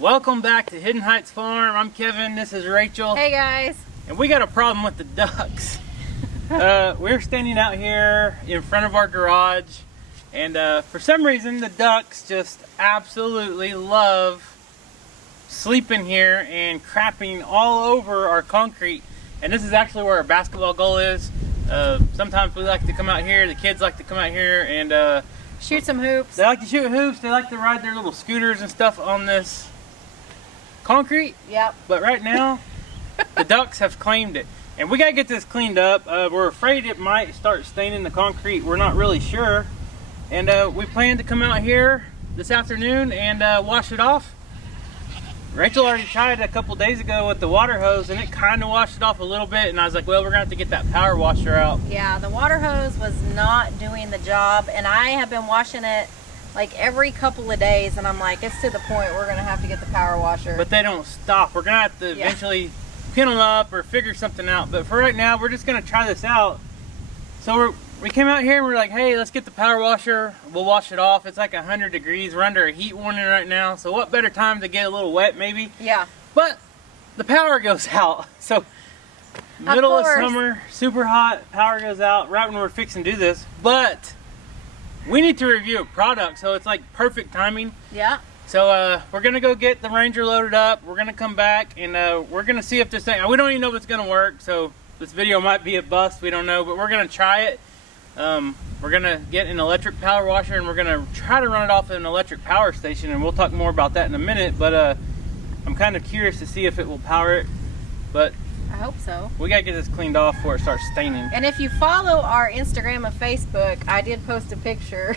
Welcome back to Hidden Heights Farm. I'm Kevin, this is Rachel. Hey guys. And we got a problem with the ducks. We're standing out here in front of our garage, and for some reason the ducks just absolutely love sleeping here and crapping all over our concrete. And this is actually where our basketball goal is. Sometimes we like to come out here, the kids like to come out here and shoot some hoops. They like to shoot hoops, they like to ride their little scooters and stuff on this concrete. Yep. But right now, the ducks have claimed it. And we gotta get this cleaned up. We're afraid it might start staining the concrete. We're not really sure. And we plan to come out here this afternoon and wash it off. Rachel already tried a couple days ago with the water hose and it kind of washed it off a little bit. And I was like, well, we're gonna have to get that power washer out. Yeah, the water hose was not doing the job. And I have been washing it like every couple of days. And I'm like, it's to the point we're gonna have to get the power washer. But they don't stop. We're gonna have to eventually pin them up or figure something out. But for right now, we're just gonna try this out. So we came out here and we're like, hey, let's get the power washer. We'll wash it off. It's like 100 degrees. We're under a heat warning right now. So what better time to get a little wet maybe? Yeah. But the power goes out. So middle of summer, super hot, power goes out right when we're fixing to do this. But we need to review a product. So it's like perfect timing. Yeah. So we're gonna go get the Ranger loaded up. We're gonna come back and we're gonna see if this thing, we don't even know if it's gonna work. So this video might be a bust, we don't know, but we're gonna try it. We're gonna get an electric power washer and we're gonna try to run it off an electric power station, and we'll talk more about that in a minute. But I'm kind of curious to see if it will power it. But I hope so. We gotta get this cleaned off before it starts staining. And if you follow our Instagram and Facebook, I did post a picture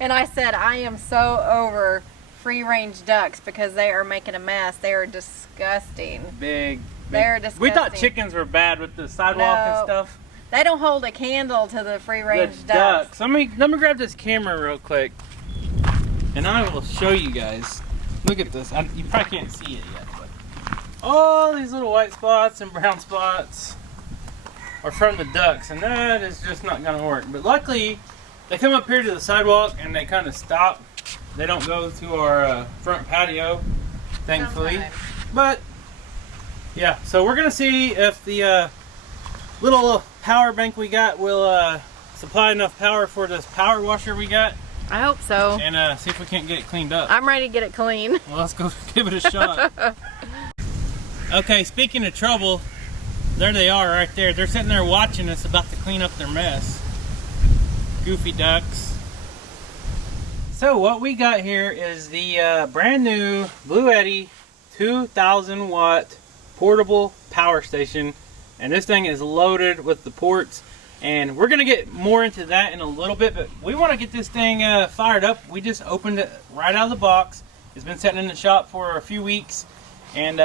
and I said I am so over free-range ducks because they are making a mess. They are disgusting. Big. They're disgusting. We thought chickens were bad with the sidewalk and stuff. They don't hold a candle to the free-range ducks. Let me grab this camera real quick, and I will show you guys. Look at this. You probably can't see it yet, but all these little white spots and brown spots are from the ducks, and that is just not going to work. But luckily, they come up here to the sidewalk and they kind of stop. They don't go to our front patio, thankfully. Sometimes. But yeah, so we're gonna see if the little power bank we got will supply enough power for this power washer we got. I hope so. And see if we can't get it cleaned up. I'm ready to get it clean. Well, let's go give it a shot. Okay, speaking of trouble, there they are right there. They're sitting there watching us about to clean up their mess. Goofy ducks. So what we got here is the brand new Bluetti 2,000 watt portable power station, and this thing is loaded with the ports, and we're gonna get more into that in a little bit, but we want to get this thing fired up. We just opened it right out of the box. It's been sitting in the shop for a few weeks, and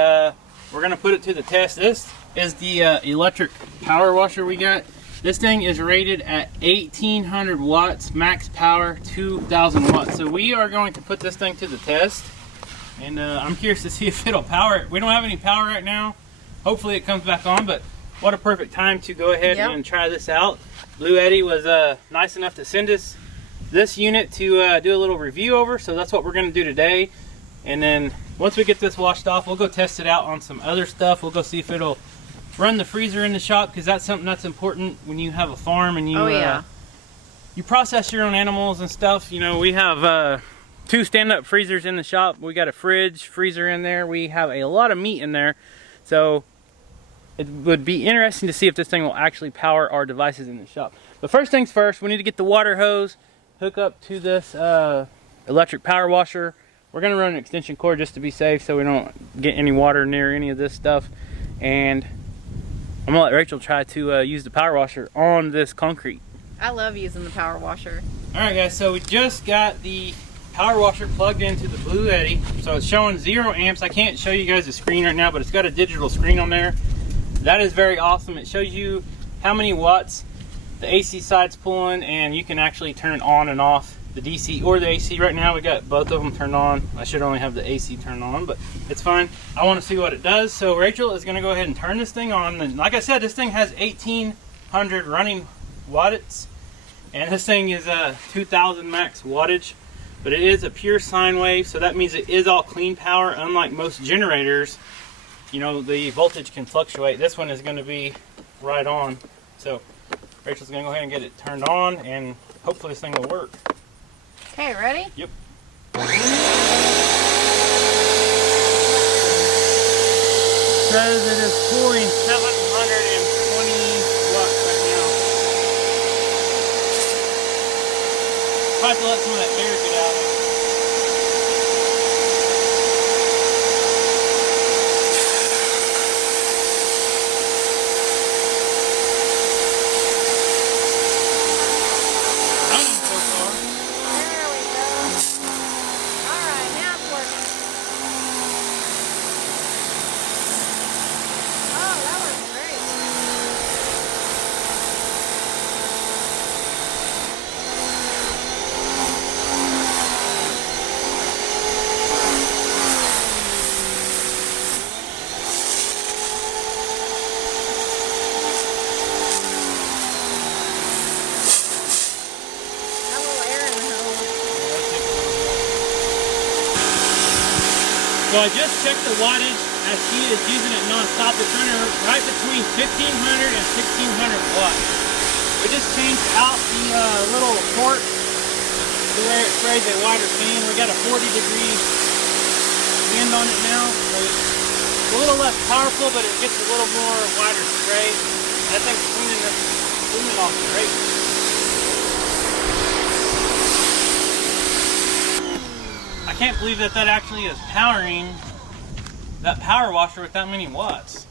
we're gonna put it to the test. This is the electric power washer we got. This thing is rated at 1,800 watts, max power, 2,000 watts. So we are going to put this thing to the test, and I'm curious to see if it'll power it. We don't have any power right now. Hopefully it comes back on, but what a perfect time to go ahead and try this out. Bluetti was nice enough to send us this unit to do a little review over, so that's what we're gonna do today. And then once we get this washed off, we'll go test it out on some other stuff. We'll go see if it'll run the freezer in the shop, because that's something that's important when you have a farm and you you process your own animals and stuff. You know, we have 2 stand-up freezers in the shop. We got a fridge, freezer in there. We have a lot of meat in there, so it would be interesting to see if this thing will actually power our devices in the shop. But first things first, we need to get the water hose, hook up to this electric power washer. We're gonna run an extension cord just to be safe, so we don't get any water near any of this stuff. And I'm gonna let Rachel try to use the power washer on this concrete. I love using the power washer. All right, guys, so we just got the power washer plugged into the Bluetti. So it's showing 0 amps. I can't show you guys the screen right now, but it's got a digital screen on there. That is very awesome. It shows you how many watts the AC side's pulling, and you can actually turn it on and off, the DC or the AC. Right now we got both of them turned on. I should only have the AC turned on, but it's fine. I want to see what it does. So Rachel is going to go ahead and turn this thing on. And like I said, this thing has 1,800 running watts, And this thing is a 2000 max wattage, but it is a pure sine wave, so that means it is all clean power. Unlike most generators, you know, the voltage can fluctuate. This one is going to be right on. So Rachel's going to go ahead and get it turned on, and hopefully this thing will work. Okay, ready? Yep. Says it is pulling 720 watts right now. Probably have to let some of that air get out. Running so far. There we go. Alright, now it's working. Oh, that was great. That little air in the hole. So I just checked the wattage as she is using it non-stop. It's running right between 1500 and 1600 watts. We just changed out the little port to where it sprays a wider fan. We got a 40-degree wind on it now, so it's a little less powerful, but it gets a little more wider spray. That thing's cleaning off great. I can't believe that actually is powering that power washer with that many watts.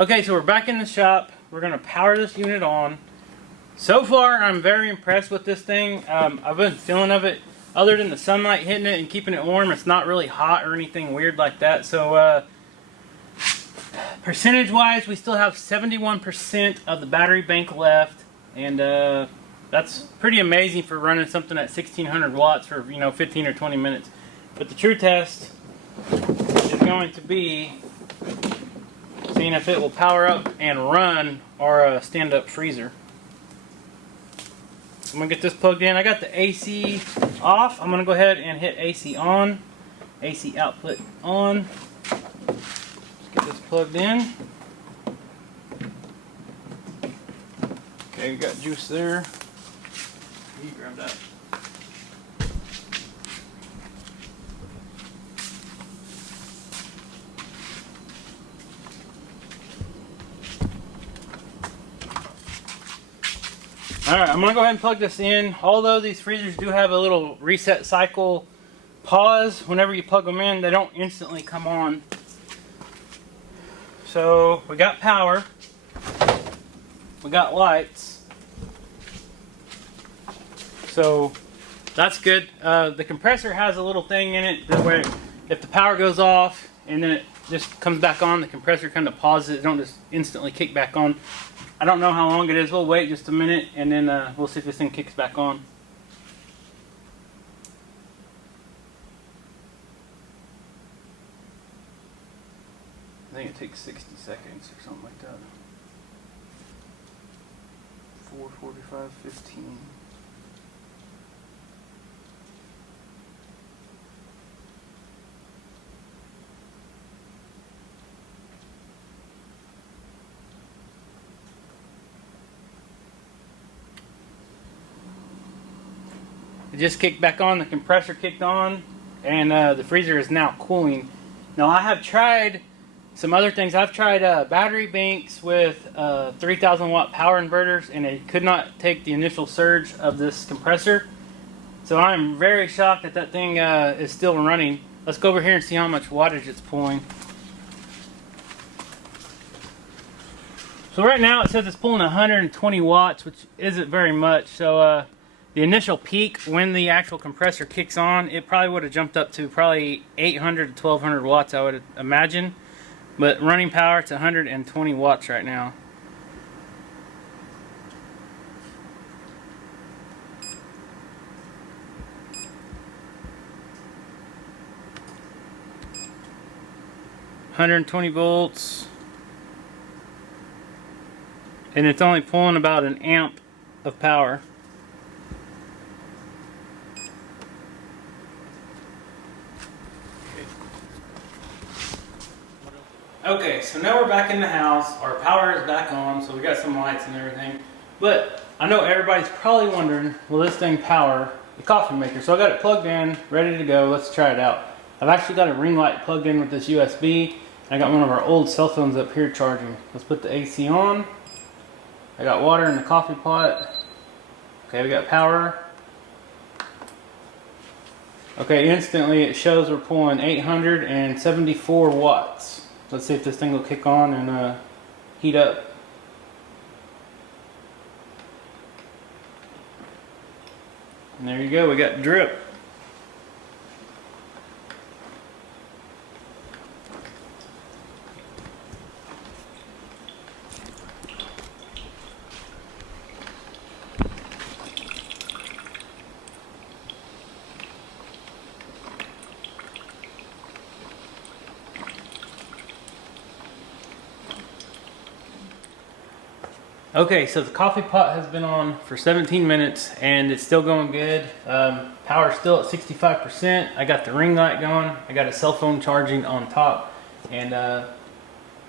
Okay, so we're back in the shop. We're going to power this unit on. So far, I'm very impressed with this thing. I've been feeling of it. Other than the sunlight hitting it and keeping it warm, it's not really hot or anything weird like that. So, percentage-wise, we still have 71% of the battery bank left. And that's pretty amazing for running something at 1600 watts for, 15 or 20 minutes. But the true test is going to be seeing if it will power up and run our stand-up freezer. I'm gonna get this plugged in. I got the AC off. I'm gonna go ahead and hit AC on. AC output on. Let's get this plugged in. Okay, we got juice there. You grab that. Alright, I'm going to go ahead and plug this in. Although these freezers do have a little reset cycle pause, whenever you plug them in, they don't instantly come on. So, we got power. We got lights. So, that's good. The compressor has a little thing in it that where if the power goes off and then it just comes back on, the compressor kind of pauses it. It don't just instantly kick back on. I don't know how long it is. We'll wait just a minute and then we'll see if this thing kicks back on. I think it takes 60 seconds or something like that. 4:45, 15. It just kicked back on, the compressor kicked on, and the freezer is now cooling. Now I have tried some other things. I've tried battery banks with 3,000 watt power inverters, and it could not take the initial surge of this compressor. So I'm very shocked that that thing is still running. Let's go over here and see how much wattage it's pulling. So right now it says it's pulling 120 watts, which isn't very much. So the initial peak, when the actual compressor kicks on, it probably would have jumped up to probably 800 to 1200 watts, I would imagine. But running power, it's 120 watts right now. $120 volts. And it's only pulling about an amp of power. Okay, so now we're back in the house. Our power is back on, so we got some lights and everything. But I know everybody's probably wondering, will this thing power the coffee maker? So I got it plugged in, ready to go. Let's try it out. I've actually got a ring light plugged in with this USB. I got one of our old cell phones up here charging. Let's put the AC on. I got water in the coffee pot. Okay, we got power. Okay, instantly it shows we're pulling 874 watts. Let's see if this thing will kick on and heat up. And there you go, we got drip. Okay, so the coffee pot has been on for 17 minutes and it's still going good. Power's still at 65%. I got the ring light going. I got a cell phone charging on top, and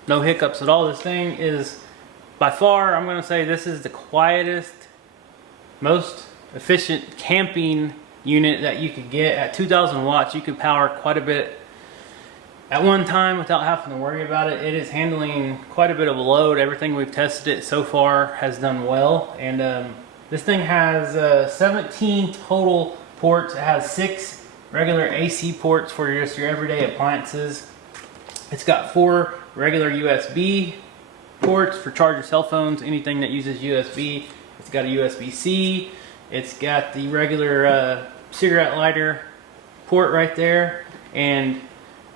no hiccups at all. This thing is, by far, I'm going to say this is the quietest, most efficient camping unit that you could get. At 2,000 watts, you could power quite a bit at one time without having to worry about it. It is handling quite a bit of load. Everything we've tested it so far has done well. And this thing has 17 total ports. It has 6 regular AC ports for just your everyday appliances. It's got 4 regular USB ports for charging cell phones, anything that uses USB. It's got a USB-C. It's got the regular cigarette lighter port right there. And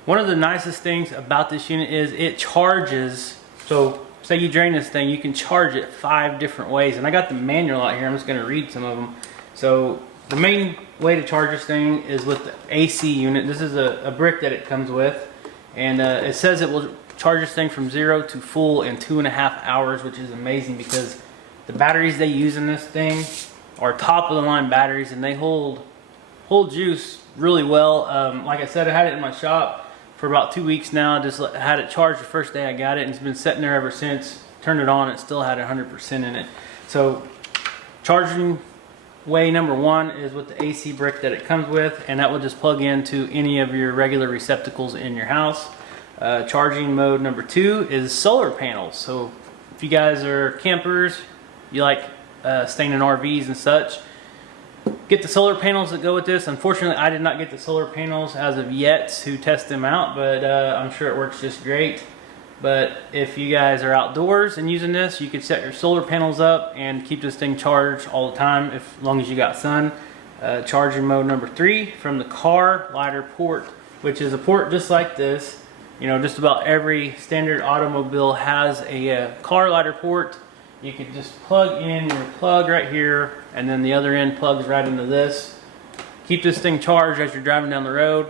one of the nicest things about this unit is it charges. So say you drain this thing, you can charge it 5 different ways. And I got the manual out here. I'm just going to read some of them. So the main way to charge this thing is with the AC unit. This is a brick that it comes with. And it says it will charge this thing from 0 to full in 2.5 hours, which is amazing because the batteries they use in this thing are top of the line batteries, and they hold juice really well. Like I said, I had it in my shop for about 2 weeks now. I just had it charged the first day I got it, and it's been sitting there ever since. Turned it on, it still had 100% in it. So charging way number 1 is with the AC brick that it comes with, and that will just plug into any of your regular receptacles in your house. Charging mode number 2 is solar panels. So if you guys are campers, you like staying in RVs and such, get the solar panels that go with this. Unfortunately, I did not get the solar panels as of yet to test them out, but I'm sure it works just great. But if you guys are outdoors and using this, you could set your solar panels up and keep this thing charged all the time, as long as you got sun. Charging mode number 3 from the car lighter port, which is a port just like this. You know, just about every standard automobile has a car lighter port. You could just plug in your plug right here, and then the other end plugs right into this. Keep this thing charged as you're driving down the road.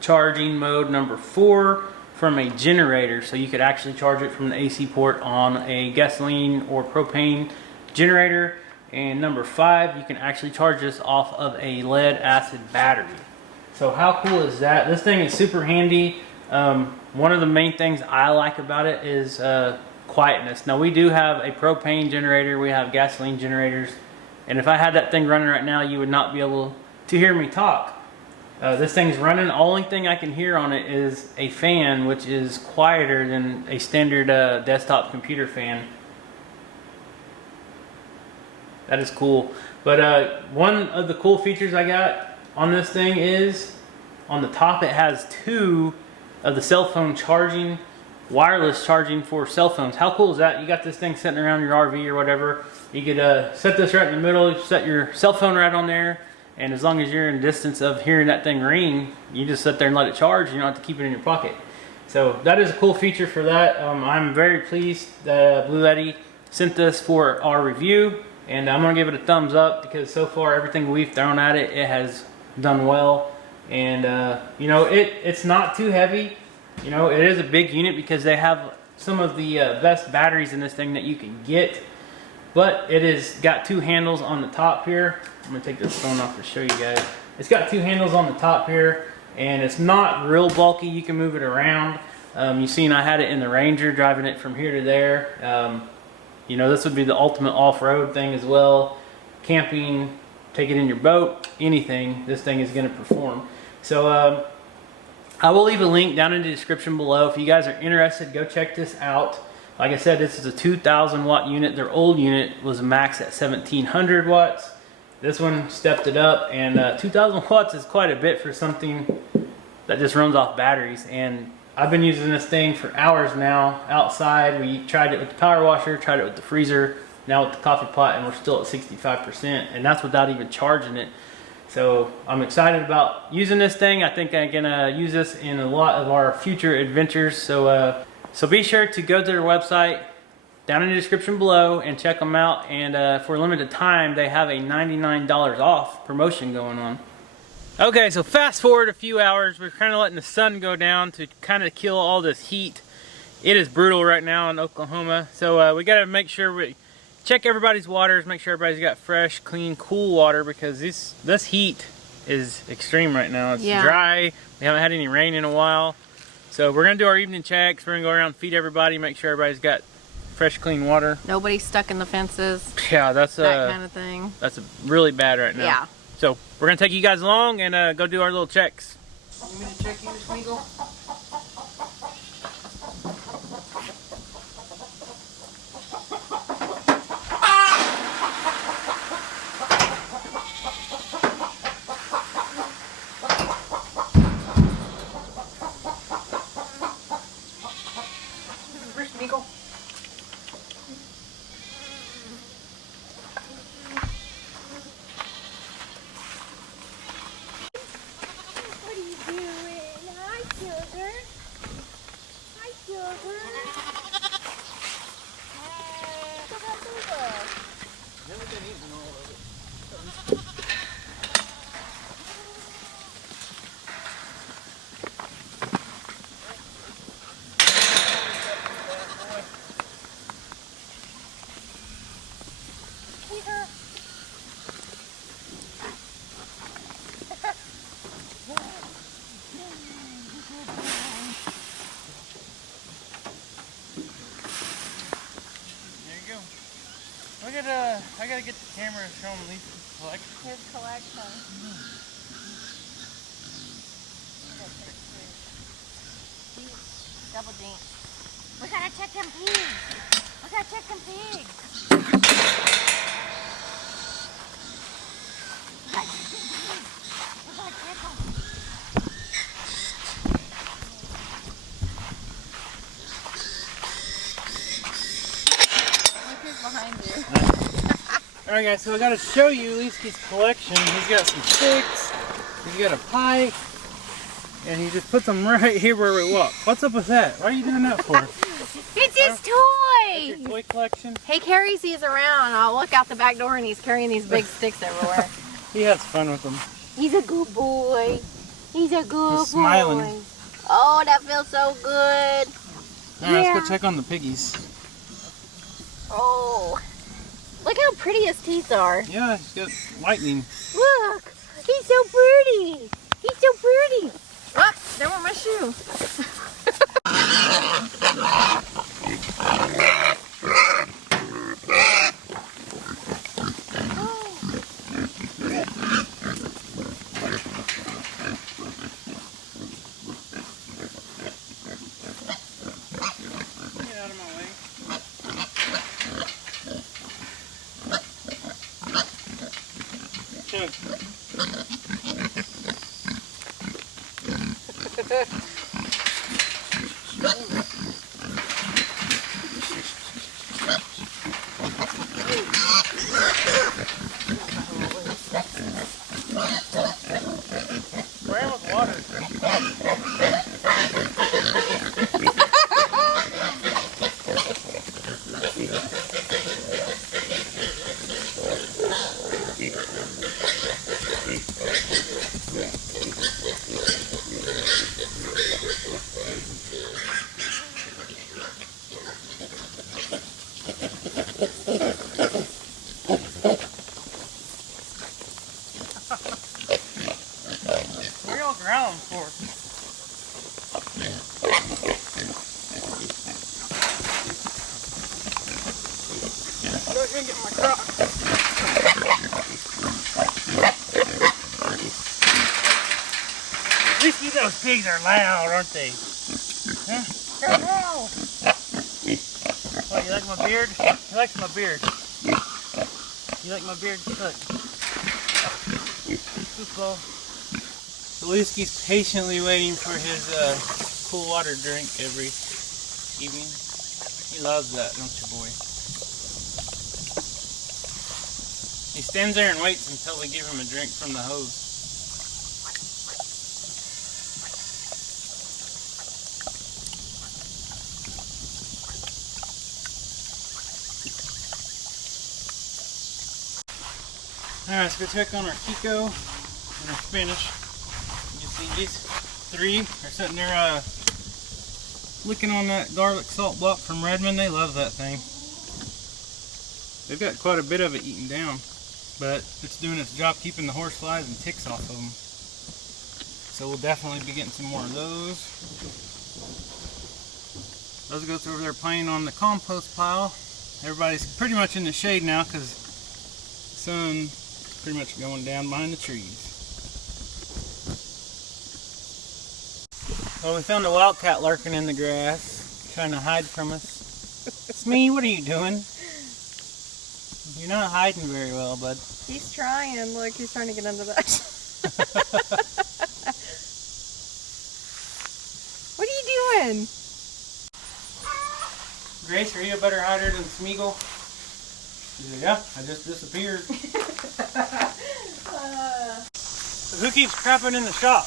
Charging mode number 4 from a generator, so you could actually charge it from the AC port on a gasoline or propane generator. And number 5, you can actually charge this off of a lead acid battery. So how cool is that? This thing is super handy. One of the main things I like about it is quietness. Now we do have a propane generator, we have gasoline generators, and if I had that thing running right now, you would not be able to hear me talk. This thing's running. The only thing I can hear on it is a fan, which is quieter than a standard desktop computer fan. That is cool. But one of the cool features I got on this thing is on the top it has 2 of the cell phone charging, wireless charging for cell phones. How cool is that? You got this thing sitting around your RV or whatever. You could set this right in the middle, set your cell phone right on there, and as long as you're in distance of hearing that thing ring, you just sit there and let it charge. You don't have to keep it in your pocket. So that is a cool feature for that. I'm very pleased that Bluetti sent this for our review, and I'm going to give it a thumbs up because so far everything we've thrown at it, it has done well. And you know, it's not too heavy. You know, it is a big unit because they have some of the best batteries in this thing that you can get. But it has got 2 handles on the top here. I'm going to take this phone off to show you guys. It's got 2 handles on the top here, and it's not real bulky. You can move it around. You've seen I had it in the Ranger, driving it from here to there. You know, this would be the ultimate off-road thing as well. Camping, take it in your boat, anything, this thing is going to perform. So I will leave a link down in the description below. If you guys are interested, go check this out. Like I said, this is a 2,000 watt unit. Their old unit was max at 1,700 watts. This one stepped it up, and 2,000 watts is quite a bit for something that just runs off batteries. And I've been using this thing for hours now outside. We tried it with the power washer, tried it with the freezer, now with the coffee pot, and we're still at 65%, and that's without even charging it. So I'm excited about using this thing. I think I'm gonna use this in a lot of our future adventures. So be sure to go to their website down in the description below and check them out. And for a limited time, they have a $99 off promotion going on. Okay, so fast forward a few hours. We're kind of letting the sun go down to kind of kill all this heat. It is brutal right now in Oklahoma. So we got to make sure we check everybody's waters, make sure everybody's got fresh, clean, cool water, because this heat is extreme right now. It's dry. We haven't had any rain in a while. So we're going to do our evening checks. We're going to go around and feed everybody, make sure everybody's got fresh, clean water. Nobody's stuck in the fences. Yeah, that's that kind of thing. That's really bad right now. Yeah. So we're going to take you guys along and go do our little checks. You want me to check you, Smeagol? I gotta get the camera and show him Lisa's collection. His collection. Double dink. We gotta check them pigs. We gotta check them pigs. Look who's behind you. Alright guys, so I gotta show you Lisa's collection. He's got some sticks, he's got a pipe, and he just puts them right here where we walk. What's up with that? Why are you doing that for? It's his toy! Your toy collection? He carries these around. I'll look out the back door and he's carrying these big sticks everywhere. He has fun with them. He's a good boy. He's a good He's smiling. boy. Oh, that feels so good. Alright, let's go check on the piggies. Oh, look how pretty his teeth are. Yeah, he's got lightning. Look, he's so pretty. He's so pretty. Oh, there went my shoe. Get out of my way. Chug. Spray him with water. What are y'all growling for? Go ahead and get my crock. At least those pigs are loud, aren't they? Huh? They're loud. What, you like my beard? He likes my beard. You like my beard? Look. Football. Beluski's patiently waiting for his cool water drink every evening. He loves that, don't you, boy? He stands there and waits until we give him a drink from the hose. Alright, let's go check on our Kiko and our Spanish. You see these three are sitting there licking on that garlic salt block from Redmond. They love that thing. They've got quite a bit of it eaten down, but it's doing its job keeping the horse flies and ticks off of them. So we'll definitely be getting some more of those. Those goats over there playing on the compost pile. Everybody's pretty much in the shade now because the sun pretty much going down behind the trees. Well, we found a wildcat lurking in the grass, trying to hide from us. Smee, what are you doing? You're not hiding very well, bud. He's trying. Look, he's trying to get under that. What are you doing? Grace, are you a better hider than Smeagol? She said, yeah, I just disappeared. So who keeps crapping in the shop?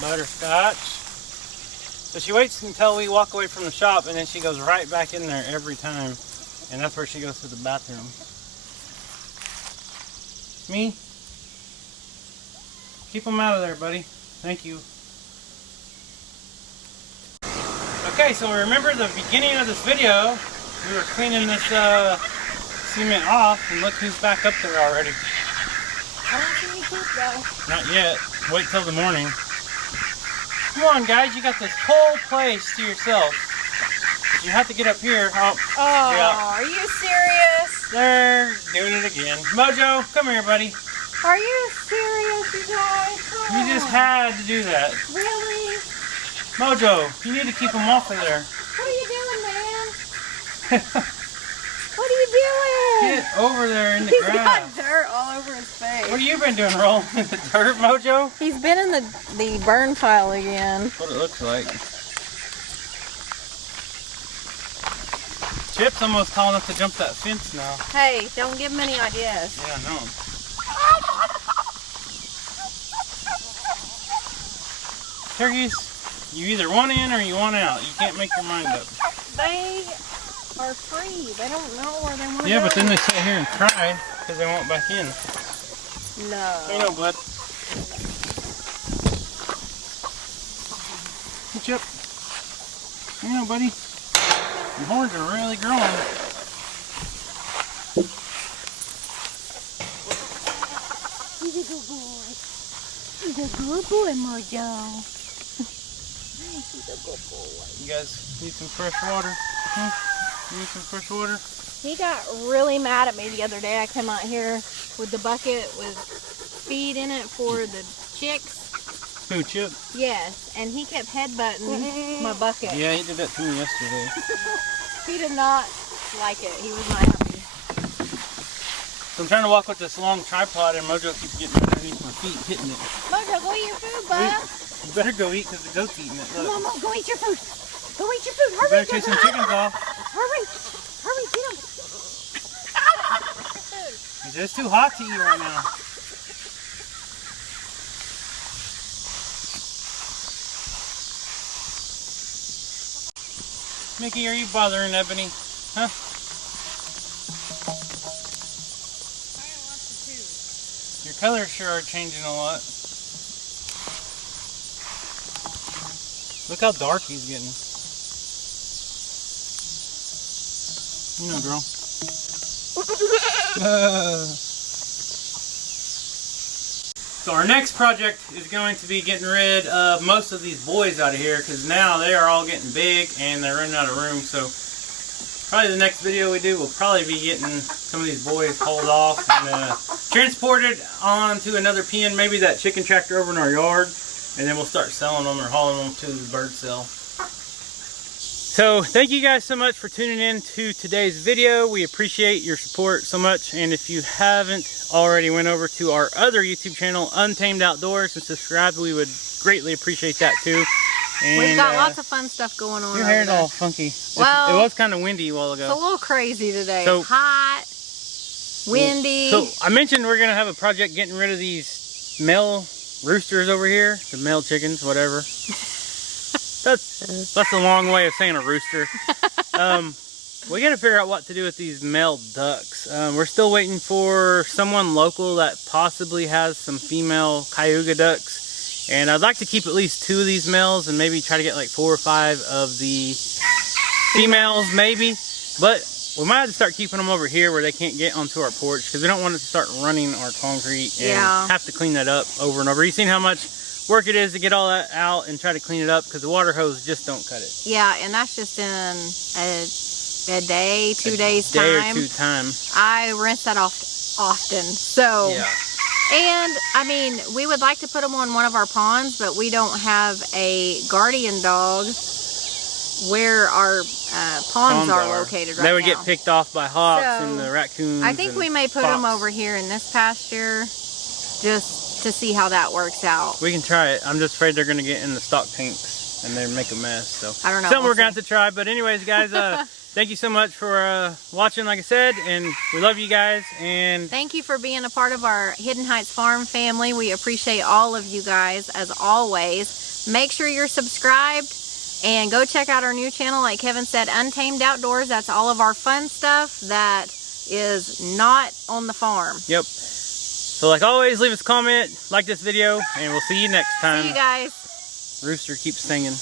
Butterscotch. So she waits until we walk away from the shop and then she goes right back in there every time. And that's where she goes to the bathroom. Me? Keep them out of there, buddy. Thank you. Okay, so remember the beginning of this video, we were cleaning this cement off, and look who's back up there already. I don't see any poop though. Not yet. Wait till the morning. Come on, guys, you got this whole place to yourself. You have to get up here. Oh, Oh, are you serious? they're doing it again. Mojo, come here, buddy. Are you serious, you guys? Come You just on. had to do that. Really? Mojo, you need to keep them off of there. What are you doing, man? What are you doing? Get over there in the He's grass. got dirt all over his face. What have you been doing, rolling in the dirt, Mojo? He's been in the burn pile again. That's what it looks like. Chip's almost tall enough to jump that fence now. Hey, don't give him any ideas. Yeah, I know. Turkeys, you either want in or you want out. You can't make your mind up. They are free. They don't know where they want to go. Yeah, but then they sit here and cry because they want back in. No. You know, bud. Hey, Chip. You know, buddy. Your horns are really growing. He's a good boy. He's a good boy, Mojo. He's a good boy. You guys need some fresh water? Huh? You need some fresh water? He got really mad at me the other day. I came out here with the bucket with feed in it for the chicks. Who, Chip? Yes, and he kept headbutting my bucket. Yeah, he did that to me yesterday. He did not like it. He was not happy. So I'm trying to walk with this long tripod and Mojo keeps getting underneath my feet, hitting it. Mojo, go eat your food, bud. You better go eat because the goat's eating it. Look. Come on, go eat your food. Go eat your food. You Hurry, better chase some chickens off. Hurry, hurry, get him. It's just too hot to eat right now. Mickey, are you bothering Ebony? Huh? Your colors sure are changing a lot. Look how dark he's getting. You know, girl. So our next project is going to be getting rid of most of these boys out of here because now they are all getting big and they're running out of room. So probably the next video we do will probably be getting some of these boys hauled off and transported on to another pen, maybe that chicken tractor over in our yard, and then we'll start selling them or hauling them to the bird sale. So thank you guys so much for tuning in to today's video. We appreciate your support so much, and if you haven't already went over to our other YouTube channel, Untamed Outdoors, and subscribed, we would greatly appreciate that too. And we've got lots of fun stuff going on. Your hair's all funky. Well, it was kind of windy a while ago. It's a little crazy today. So, hot, windy. So I mentioned we're gonna have a project getting rid of these male roosters over here, the male chickens, whatever. That's a long way of saying a rooster. We got to figure out what to do with these male ducks. We're still waiting for someone local that possibly has some female cayuga ducks, and I'd like to keep at least 2 of these males and maybe try to get like 4 or 5 of the females maybe, but we might have to start keeping them over here where they can't get onto our porch because we don't want it to start running our concrete and have to clean that up over and over. You've seen how much work it is to get all that out and try to clean it up because the water hose just don't cut it. Yeah, and that's just in a day, 2 days time. Day or 2 time. I rinse that off often. So, yeah. And I mean, we would like to put them on one of our ponds, but we don't have a guardian dog where our ponds are located right now. They would get picked off by hawks and the raccoons. I think we may put them over here in this pasture just to see how that works out. We can try it. I'm just afraid they're going to get in the stock tanks and they make a mess. So I don't know. Something we're going to have to try. But anyways, guys, thank you so much for watching, like I said, and we love you guys. And thank you for being a part of our Hidden Heights Farm family. We appreciate all of you guys, as always. Make sure you're subscribed and go check out our new channel. Like Kevin said, Untamed Outdoors. That's all of our fun stuff that is not on the farm. Yep. So like always, leave us a comment, like this video, and we'll see you next time. See you guys. Rooster keeps singing.